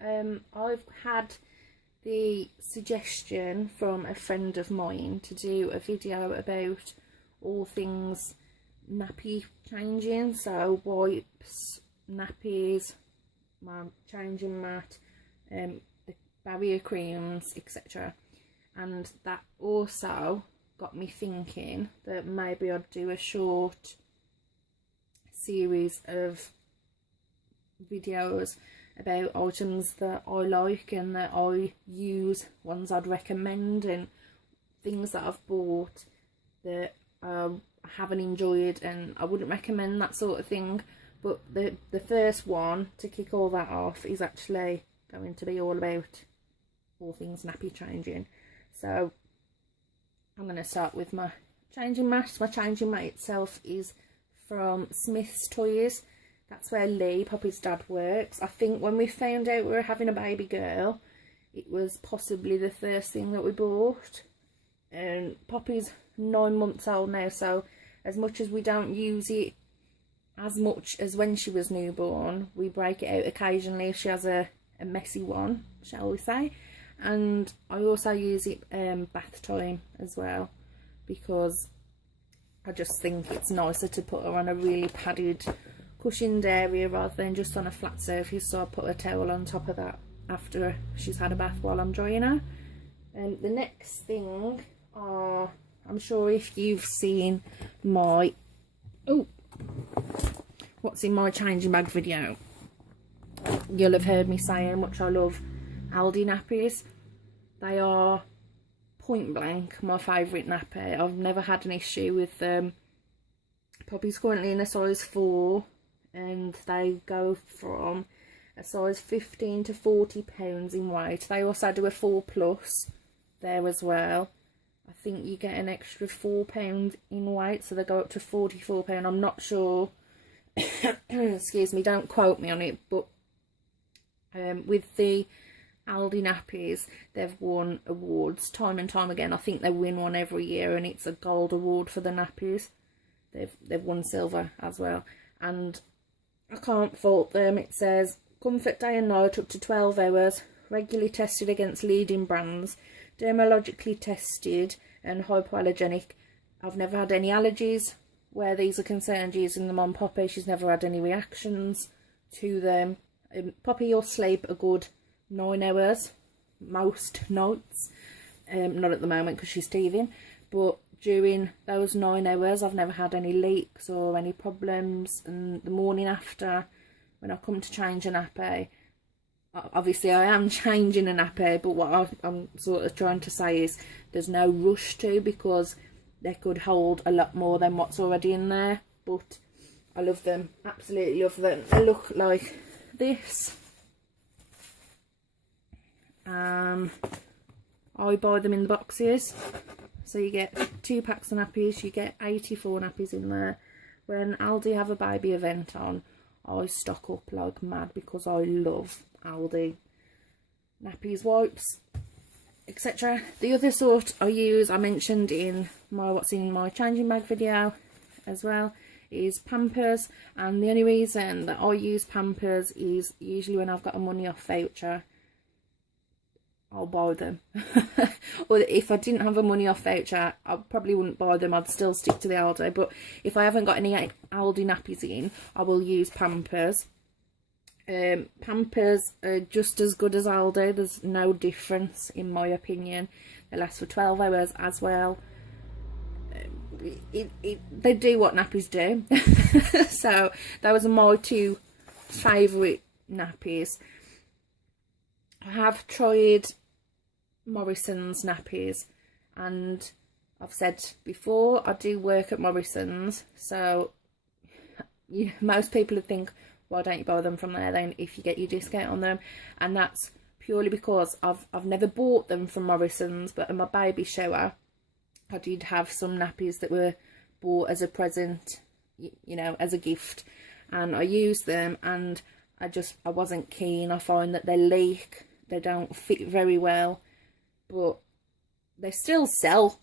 I've had the suggestion from a friend of mine to do a video about all things nappy changing, so wipes, nappies, my changing mat, the barrier creams, etc. And that also got me thinking that maybe I'd do a short series of videos about items that I like and that I use, ones I'd recommend, and things that I've bought that I haven't enjoyed and I wouldn't recommend, that sort of thing. But the first one to kick all that off is actually going to be all about all things nappy changing. So I'm going to start with my changing mat. My changing mat itself is from Smith's Toys. That's where Lee, Poppy's dad, works. I think when we found out we were having a baby girl, it was possibly the first thing that we bought. And Poppy's 9 months old now, so as much as we don't use it as much as when she was newborn, we break it out occasionally if she has a messy one, shall we say. And I also use it bath time as well, because I just think it's nicer to put her on a really padded, cushioned area rather than just on a flat surface. So I put a towel on top of that after she's had a bath while I'm drying her. And the next thing are, I'm sure if you've seen my what's in my changing bag video, you'll have heard me say how much I love Aldi nappies. They are point blank my favourite nappy. I've never had an issue with them. Poppy's currently in a size 4 and they go from a size 15 to 40 pounds in weight. They also do a 4+ there as well. I think you get an extra £4 in weight, so they go up to £44. I'm not sure. Excuse me, don't quote me on it, but with the Aldi nappies, they've won awards time and time again. I think they win one every year, and it's a gold award for the nappies. They've won silver as well, and I can't fault them. It says comfort day and night up to 12 hours, regularly tested against leading brands, dermatologically tested and hypoallergenic. I've never had any allergies where these are concerned using them on Poppy. She's never had any reactions to them. Poppy will sleep a good 9 hours most nights. Not at the moment because she's teething, but during those 9 hours I've never had any leaks or any problems. And the morning after, when I come to change a nappy, obviously I am changing a nappy, but what I'm sort of trying to say is there's no rush to, because they could hold a lot more than what's already in there. But I love them, absolutely love them. They look like this. I buy them in the boxes, so you get 2 packs of nappies. You get 84 nappies in there. When Aldi have a baby event on, I stock up like mad because I love Aldi nappies, wipes, etc. The other sort I use, I mentioned in my what's in my changing bag video as well, is Pampers. And the only reason that I use Pampers is usually when I've got a money off voucher, I'll buy them. Or if I didn't have a money off voucher, I probably wouldn't buy them. I'd still stick to the Aldi. But if I haven't got any Aldi nappies in, I will use Pampers. Pampers are just as good as Aldi. There's no difference in my opinion. They last for 12 hours as well. They do what nappies do. So those are my 2 favourite nappies. I have tried Morrison's nappies, and I've said before, I do work at Morrison's, so most people would think, why don't you buy them from there then if you get your discount on them? And that's purely because I've never bought them from Morrison's, but in my baby shower I did have some nappies that were bought as a present, you know, as a gift, and I used them and I wasn't keen. I find that they leak, they don't fit very well, but they still sell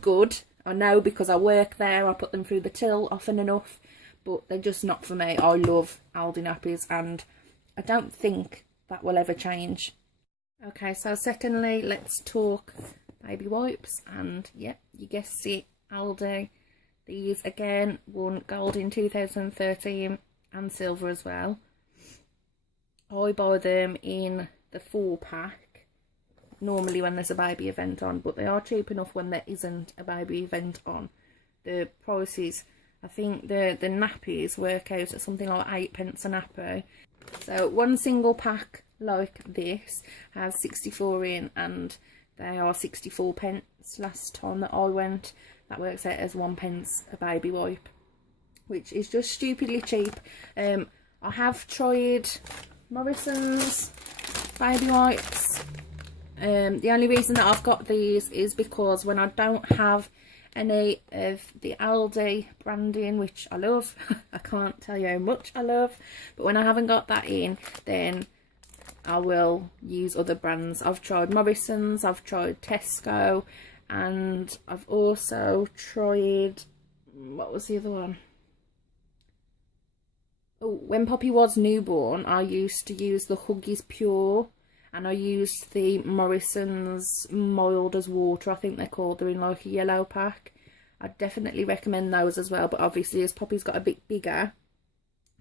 good. I know because I work there, I put them through the till often enough, but they're just not for me. I love Aldi nappies, and I don't think that will ever change. Okay, so secondly, let's talk baby wipes, and yeah, you guessed it, Aldi. These again won gold in 2013 and silver as well. I buy them in the 4-pack normally when there's a baby event on, but they are cheap enough when there isn't a baby event on. The prices, I think the nappies work out at something like 8p a nappy. So one single pack like this has 64 in, and they are 64p last time that I went. That works out as 1p a baby wipe, which is just stupidly cheap. I have tried Morrison's baby wipes. The only reason that I've got these is because when I don't have any of the Aldi branding, which I love, I can't tell you how much I love, but when I haven't got that in, then I will use other brands. I've tried Morrison's, I've tried Tesco, and I've also tried, what was the other one? Oh, when Poppy was newborn, I used to use the Huggies Pure, and I used the Morrison's Mild as Water, I think they're called. They're in like a yellow pack. I definitely recommend those as well, but obviously as Poppy's got a bit bigger,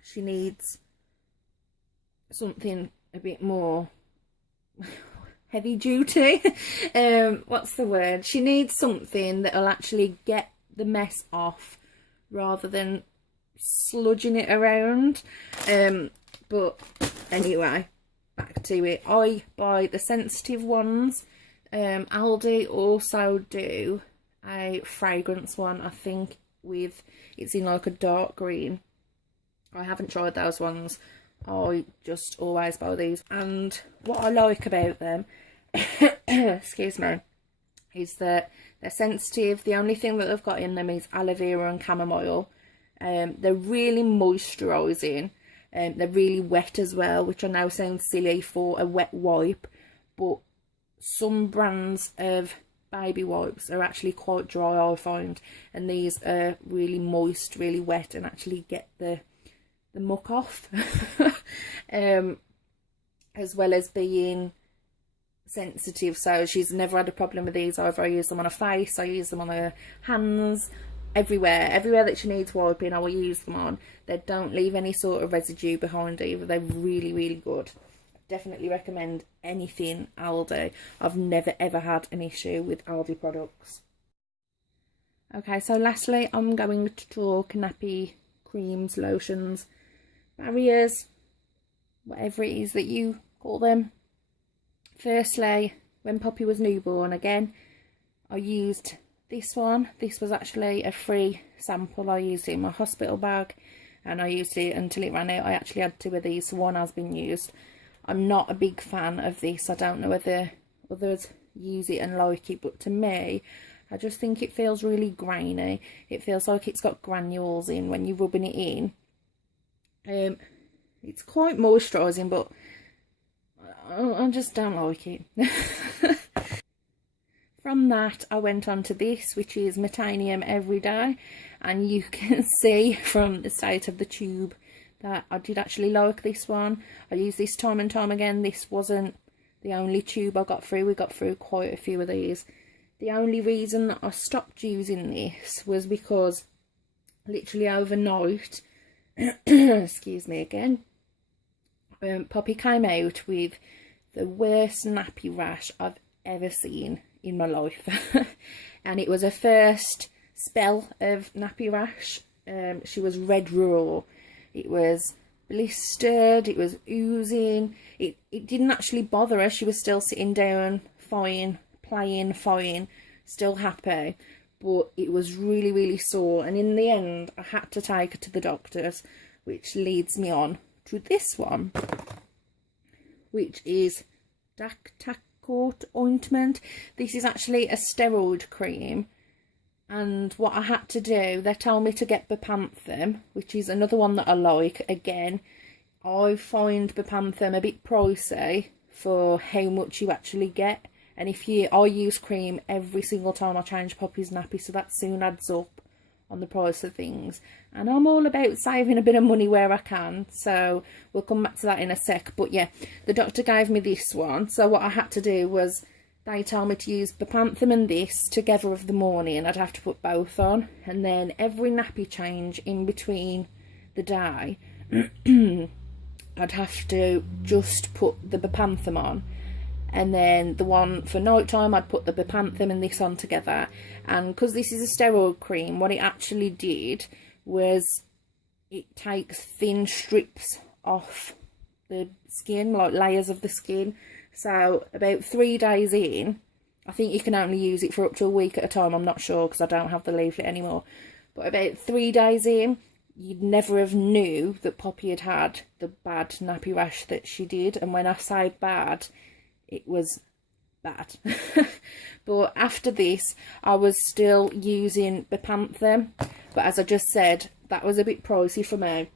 she needs something a bit more heavy duty. What's the word? She needs something that'll actually get the mess off rather than sludging it around. But anyway, back to it. I buy the sensitive ones. Aldi also do a fragrance one, I think, with, it's in like a dark green. I haven't tried those ones. I just always buy these, and what I like about them excuse me, is that they're sensitive. The only thing that they've got in them is aloe vera and chamomile. They're really moisturising, they're really wet as well, which I know sounds silly for a wet wipe, but some brands of baby wipes are actually quite dry, I find, and these are really moist, really wet, and actually get the muck off. As well as being sensitive, so she's never had a problem with these. Either I use them on her face, I use them on her hands, everywhere that she needs wiping I will use them on. They don't leave any sort of residue behind either. They're really good. Definitely recommend anything Aldi. I've never ever had an issue with Aldi products. Okay, so lastly I'm going to talk nappy creams, lotions, barriers, whatever it is that you call them. Firstly, when Poppy was newborn, again, I used this one. This was actually a free sample. I used it in my hospital bag, and I used it until it ran out. I actually had 2 of these, so one has been used. I'm not a big fan of this. I don't know whether others use it and like it, but to me, I just think it feels really grainy. It feels like it's got granules in when you're rubbing it in. It's quite moisturising, but I just don't like it. From that I went on to this, which is Metanium Everyday, and you can see from the state of the tube that I did actually like this one. I use this time and time again. This wasn't the only tube I got through. We got through quite a few of these. The only reason that I stopped using this was because literally overnight excuse me again, Poppy came out with the worst nappy rash I've ever seen in my life. And it was her first spell of nappy rash. She was red raw. It was blistered, it was oozing. It didn't actually bother her. She was still sitting down fine, playing fine, still happy, but it was really sore. And in the end I had to take her to the doctors, which leads me on to this one, which is Dactacort ointment. This is actually a steroid cream, and what I had to do, they told me to get Bepanthen, which is another one that I like. Again, I find Bepanthen a bit pricey for how much you actually get, and I use cream every single time I change Poppy's nappy, so that soon adds up on the price of things. and I'm all about saving a bit of money where I can, so we'll come back to that in a sec. But yeah, the doctor gave me this one, so what I had to do was, they told me to use Bepanthen and this together of the morning. I'd have to put both on, and then every nappy change in between the day I'd have to just put the Bepanthen on, and then the one for night time I'd put the Bepanthen and this on together. And because this is a steroid cream, what it actually did was it takes thin strips off the skin, like layers of the skin. So about 3 days in, I think you can only use it for up to a week at a time, I'm not sure because I don't have the leaflet anymore, but about 3 days in, you'd never have knew that Poppy had had the bad nappy rash that she did. And when I say bad, it was bad. But after this, I was still using Bepanthen, but as I just said, that was a bit pricey for me.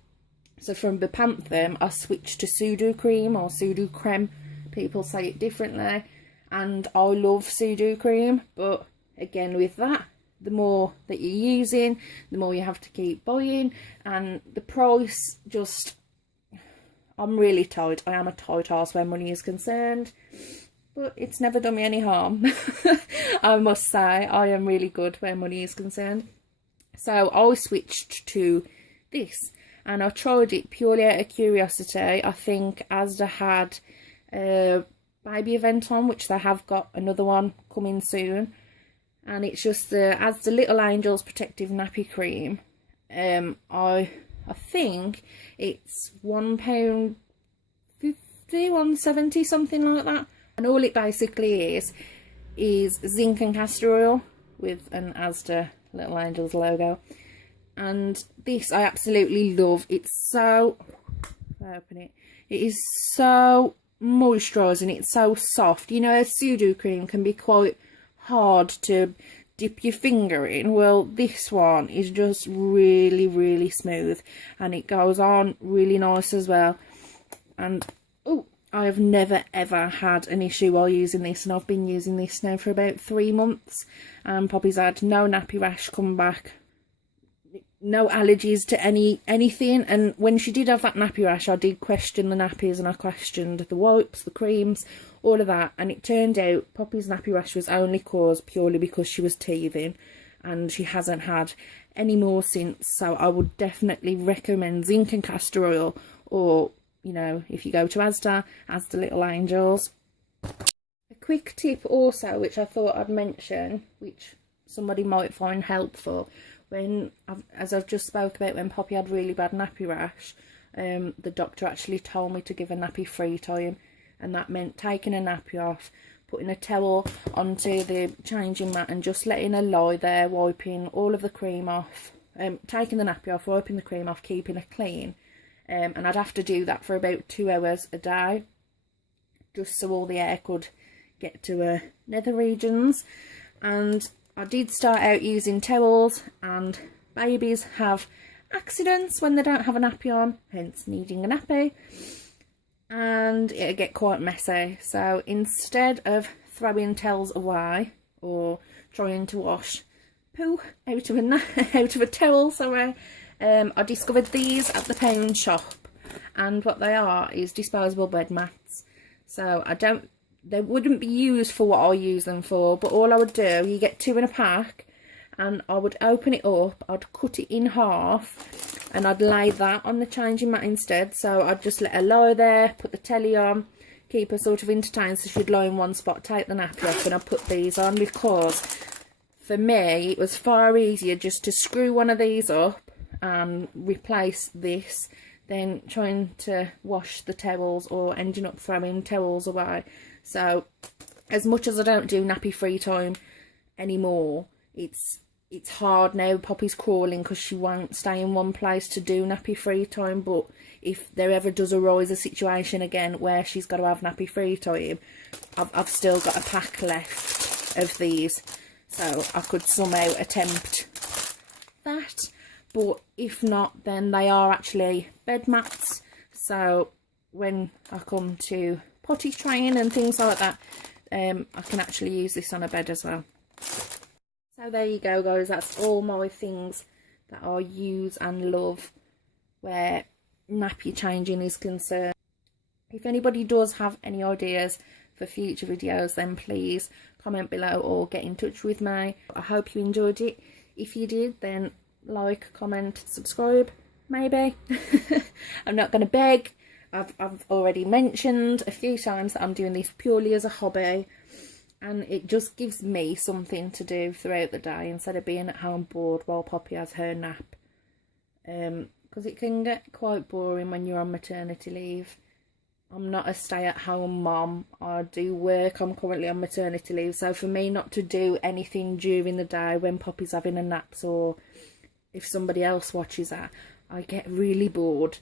So from Bepanthen, I switched to Sudocrem, or Sudocrem, people say it differently, and I love Sudocrem. But again, with that, the more that you're using, the more you have to keep buying, and the price just, I'm really tight. I am a tight arse where money is concerned, but it's never done me any harm. I must say, I am really good where money is concerned. So I switched to this, and I tried it purely out of curiosity. I think Asda had a baby event on, which they have got another one coming soon, and it's just the Asda Little Angels Protective Nappy Cream. I think it's £1.50, £1.70, something like that, and all it basically is zinc and castor oil with an Asda Little Angels logo. And this I absolutely love. It's so, open it, it is so moisturising, it's so soft. You know, a Sudocrem can be quite hard to dip your finger in. Well, this one is just really smooth, and it goes on really nice as well. And oh, I have never ever had an issue while using this, and I've been using this now for about 3 months, and Poppy's had no nappy rash come back, no allergies to anything. And when she did have that nappy rash, I did question the nappies, and I questioned the wipes, the creams, all of that, and it turned out Poppy's nappy rash was only caused purely because she was teething, and she hasn't had any more since. So I would definitely recommend zinc and castor oil, or, you know, if you go to Asda Little Angels. A quick tip also, which I thought I'd mention, which somebody might find helpful, as I've just spoke about, when Poppy had really bad nappy rash, the doctor actually told me to give her nappy free time, and that meant taking a nappy off, putting a towel onto the changing mat and just letting her lie there, wiping all of the cream off, taking the nappy off, wiping the cream off, keeping her clean. And I'd have to do that for about 2 hours a day, just so all the air could get to her nether regions. And I did start out using towels, and babies have accidents when they don't have a nappy on, hence needing a nappy, and it'll get quite messy. So instead of throwing towels away or trying to wash poo out of a towel, sorry, I discovered these at the pound shop, and what they are is disposable bed mats. So they wouldn't be used for what I use them for, but all I would do, you get 2 in a pack, and I would open it up, I'd cut it in half, and I'd lay that on the changing mat instead. So I'd just let her lie there, put the telly on, keep her sort of entertained, so she'd lie in one spot, take the nappy off, and I'd put these on, because for me it was far easier just to screw one of these up and replace this than trying to wash the towels or ending up throwing towels away. So as much as I don't do nappy free time anymore, it's hard now. Poppy's crawling because she won't stay in one place to do nappy free time. But if there ever does arise a situation again where she's got to have nappy free time, I've still got a pack left of these, so I could somehow attempt that. But if not, then they are actually bed mats, so when I come to potty train and things like that, I can actually use this on a bed as well. So there you go, guys, that's all my things that I use and love where nappy changing is concerned. If anybody does have any ideas for future videos, then please comment below or get in touch with me. I hope you enjoyed it. If you did, then like, comment, subscribe, maybe. I'm not going to beg. I've already mentioned a few times that I'm doing this purely as a hobby, and it just gives me something to do throughout the day instead of being at home bored while Poppy has her nap. Because it can get quite boring when you're on maternity leave. I'm not a stay-at-home mom. I do work. I'm currently on maternity leave, so for me not to do anything during the day when Poppy's having a nap, or if somebody else watches that, I get really bored.